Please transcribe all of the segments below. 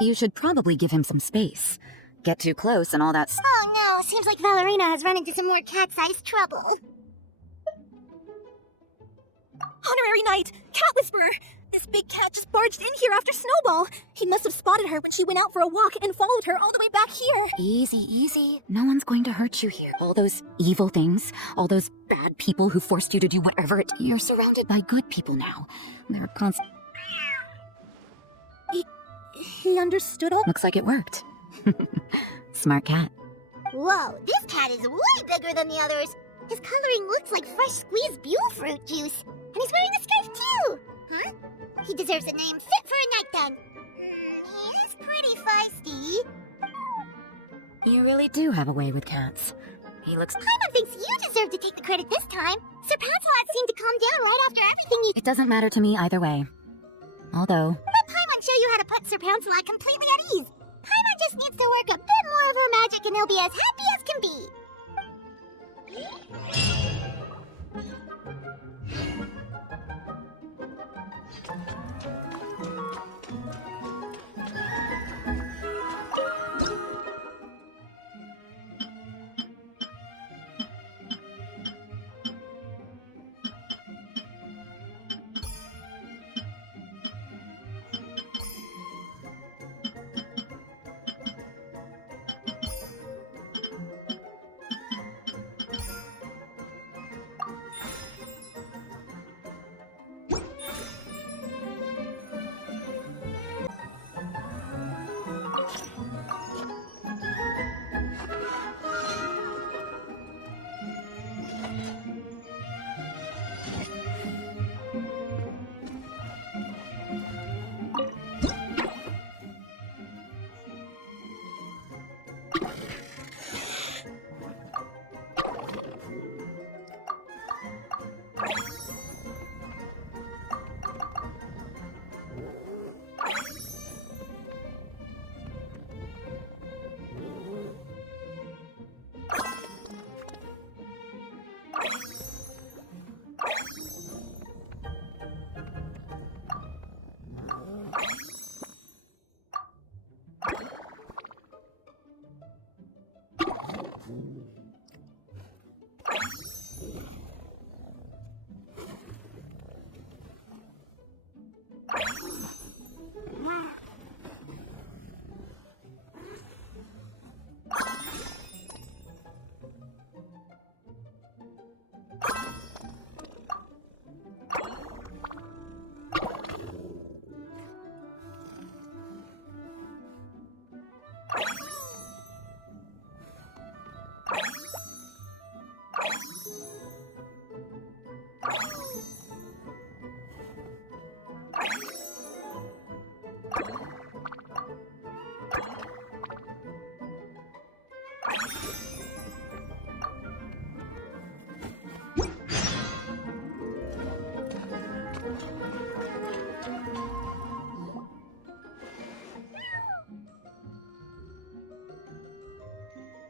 You should probably give him some space. Get too close and all that Oh no, seems like Valerina has run into some more cat-sized trouble. Honorary Knight! Cat Whisperer! This big cat just barged in here after Snowball. He must have spotted her when she went out for a walk and followed her all the way back here. Easy, easy. No one's going to hurt you here. All those evil things, all those bad people who forced you to do whatever it... You're surrounded by good people now. They're constant... He understood all... Looks like it worked. Smart cat. Whoa, this cat is way bigger than the others. His coloring looks like fresh squeezed bulu fruit juice. And he's wearing a scarf too. Huh? He deserves a name fit for a knight then. He's pretty feisty. You really do have a way with cats. He looks... Paimon thinks you deserve to take the credit this time. Sir Lancelot seemed to calm down right after everything you... It doesn't matter to me either way. Although... Let Paimon show you how to put Sir Lancelot completely at ease. Paimon just needs to work a bit more of her magic and he'll be as happy as can be.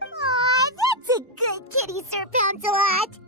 Aw, that's a good kitty, Sir Lancelot.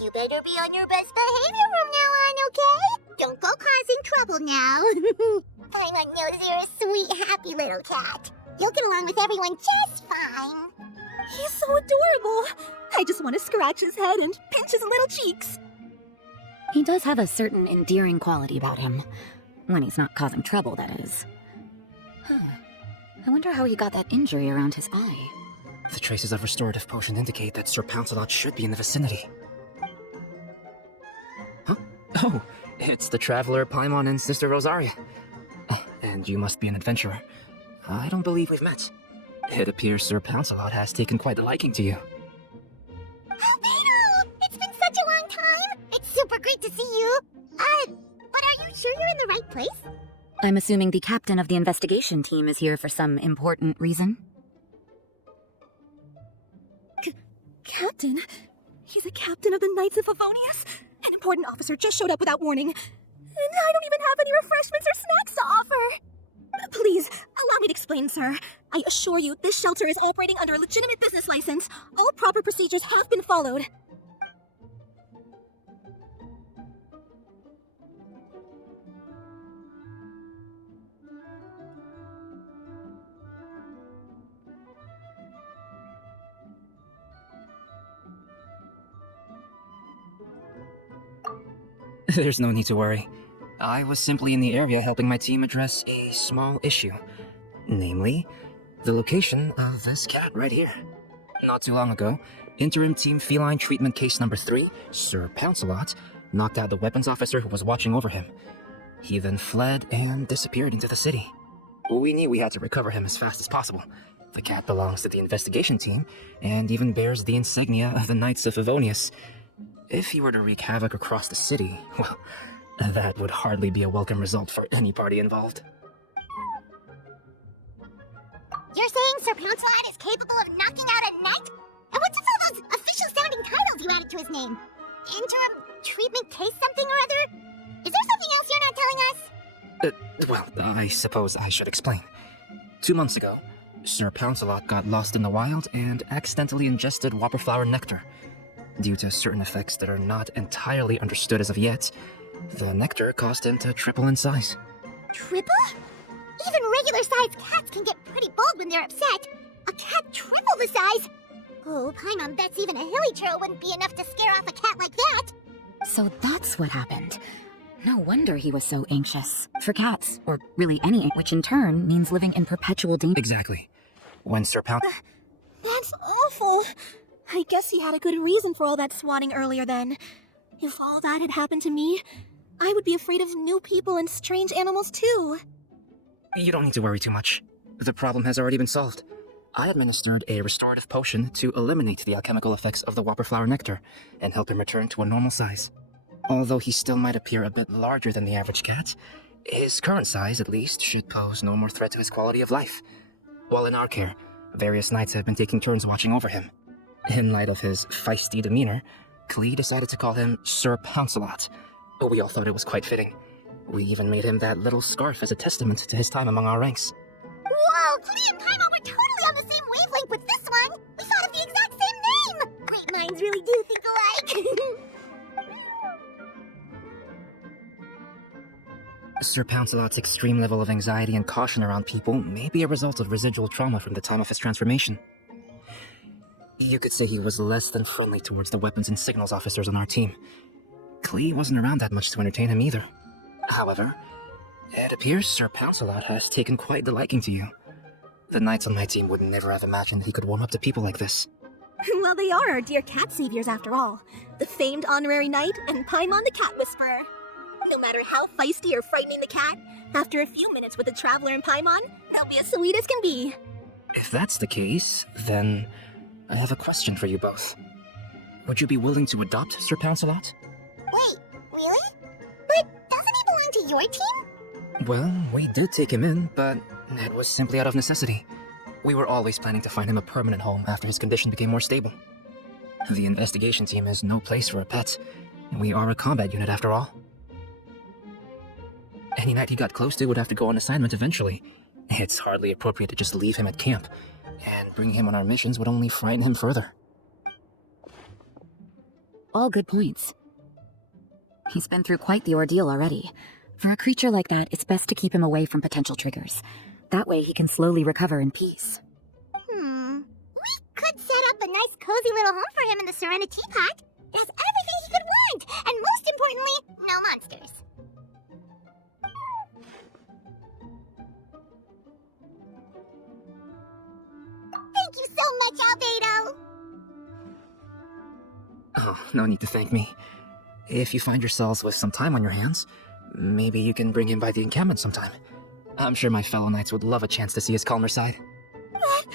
You better be on your best behavior from now on, okay? Don't go causing trouble now. Paimon knows you're a sweet, happy little cat. You'll get along with everyone just fine. He's so adorable. I just want to scratch his head and pinch his little cheeks. He does have a certain endearing quality about him. When he's not causing trouble, that is. I wonder how he got that injury around his eye. The traces of restorative potion indicate that Sir Lancelot should be in the vicinity. Huh? Oh, it's the traveler Paimon and Sister Rosaria. Oh, and you must be an adventurer. I don't believe we've met. It appears Sir Lancelot has taken quite a liking to you. Beto! It's been such a long time! It's super great to see you! But are you sure you're in the right place? I'm assuming the captain of the investigation team is here for some important reason? Captain? He's a captain of the Knights of Favonius? An important officer just showed up without warning. And I don't even have any refreshments or snacks to offer. Please, allow me to explain, sir. I assure you, this shelter is operating under a legitimate business license. All proper procedures have been followed. There's no need to worry. I was simply in the area helping my team address a small issue. Namely, the location of this cat right here. Not too long ago, Interim Team Feline Treatment Case Number 3, Sir Pouncelot, knocked out the weapons officer who was watching over him. He then fled and disappeared into the city. We knew we had to recover him as fast as possible. The cat belongs to the investigation team, and even bears the insignia of the Knights of Favonius. If he were to wreak havoc across the city, well, that would hardly be a welcome result for any party involved. You're saying Sir Pouncelot is capable of knocking out a knight? And what's with all those official-sounding titles you added to his name? Interim treatment case something or other? Is there something else you're not telling us? Well, I suppose I should explain. 2 months ago, Sir Pouncelot got lost in the wild and accidentally ingested whopperflower nectar. Due to certain effects that are not entirely understood as of yet, the nectar caused him to triple in size. Triple? Even regular-sized cats can get pretty bold when they're upset. A cat triple the size? Oh, Paimon bets even a hilly trail wouldn't be enough to scare off a cat like that. So that's what happened. No wonder he was so anxious. For cats, or really any, which in turn means living in perpetual danger. Exactly. When Sir That's awful. I guess he had a good reason for all that swatting earlier then. If all that had happened to me, I would be afraid of new people and strange animals too. You don't need to worry too much. The problem has already been solved. I administered a restorative potion to eliminate the alchemical effects of the whopperflower nectar and help him return to a normal size. Although he still might appear a bit larger than the average cat, his current size, at least, should pose no more threat to his quality of life. While in our care, various knights have been taking turns watching over him. In light of his feisty demeanor, Klee decided to call him Sir Pouncelot. We all thought it was quite fitting. We even made him that little scarf as a testament to his time among our ranks. Whoa, Kitty and Paimon were totally on the same wavelength with this one. We thought of the exact same name. Great minds really do think alike. Sir Pouncelot's extreme level of anxiety and caution around people may be a result of residual trauma from the time of his transformation. You could say he was less than friendly towards the weapons and signals officers on our team. Klee wasn't around that much to entertain him either. However, it appears Sir Pouncelot has taken quite the liking to you. The knights on my team would never have imagined he could warm up to people like this. Well, they are our dear cat saviors after all. The famed honorary knight and Paimon the cat whisperer. No matter how feisty or frightening the cat, after a few minutes with the traveler and Paimon, they'll be as sweet as can be. If that's the case, then I have a question for you both. Would you be willing to adopt Sir Pouncelot? Wait, really? But doesn't he belong to your team? Well, we did take him in, but it was simply out of necessity. We were always planning to find him a permanent home after his condition became more stable. The investigation team has no place for a pet. We are a combat unit after all. Any knight he got close to would have to go on assignment eventually. It's hardly appropriate to just leave him at camp, and bringing him on our missions would only frighten him further. All good points. He's been through quite the ordeal already. For a creature like that, it's best to keep him away from potential triggers. That way he can slowly recover in peace. We could set up a nice cozy little home for him in the Serenity Pot. It has everything he could want, and most importantly, no monsters. Thank you so much, Albedo! Oh, no need to thank me. If you find yourselves with some time on your hands, maybe you can bring him by the encampment sometime. I'm sure my fellow knights would love a chance to see his calmer side. That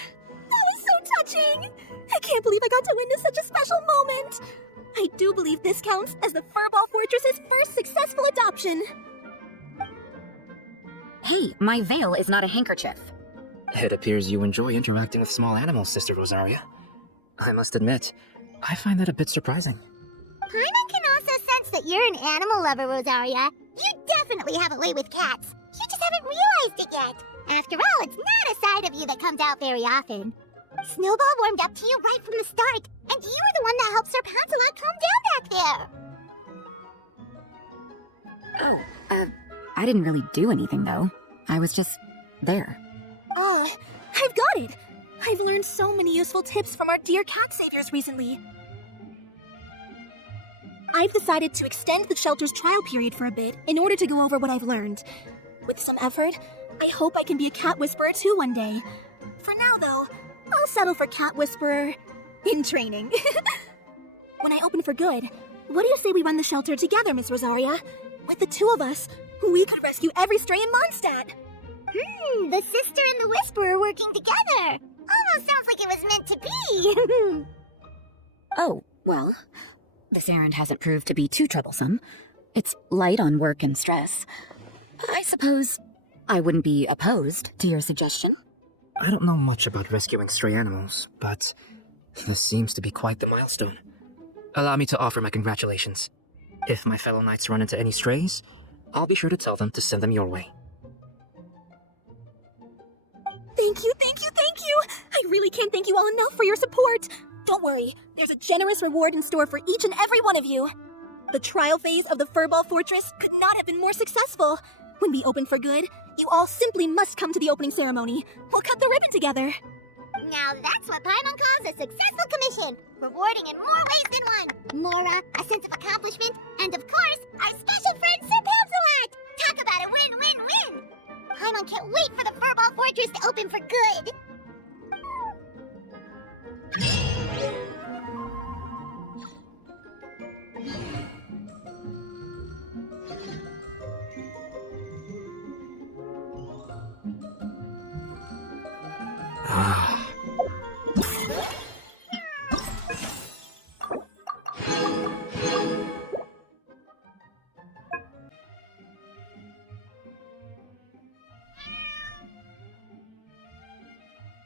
was so touching! I can't believe I got to witness such a special moment! I do believe this counts as the Furball Fortress's first successful adoption. Hey, my veil is not a handkerchief. It appears you enjoy interacting with small animals, Sister Rosaria. I must admit, I find that a bit surprising. Paimon can also sense that you're an animal lover, Rosaria. You definitely have a way with cats. You just haven't realized it yet. After all, it's not a side of you that comes out very often. Snowball warmed up to you right from the start, and you were the one that helped Sir Pouncelot calm down back there. Oh, I didn't really do anything though. I was just there. Oh, I've got it! I've learned so many useful tips from our dear cat saviors recently. I've decided to extend the shelter's trial period for a bit in order to go over what I've learned. With some effort, I hope I can be a cat whisperer too one day. For now, though, I'll settle for cat whisperer in training. When I open for good, what do you say we run the shelter together, Miss Rosaria? With the two of us, we could rescue every stray in Mondstadt. The sister and the whisperer working together. Almost sounds like it was meant to be. Oh, well, this errand hasn't proved to be too troublesome. It's light on work and stress. I suppose I wouldn't be opposed to your suggestion. I don't know much about rescuing stray animals, but this seems to be quite the milestone. Allow me to offer my congratulations. If my fellow knights run into any strays, I'll be sure to tell them to send them your way. Thank you, thank you, thank you! I really can't thank you all enough for your support. Don't worry, there's a generous reward in store for each and every one of you. The trial phase of the Furball Fortress could not have been more successful. When we open for good, you all simply must come to the opening ceremony. We'll cut the ribbon together. Now that's what Paimon calls a successful commission, rewarding in more ways than one. Mora, a sense of accomplishment, and of course, our special friend Sir Pouncelot! Talk about a win-win-win! Paimon can't wait for the Furball Fortress to open for good!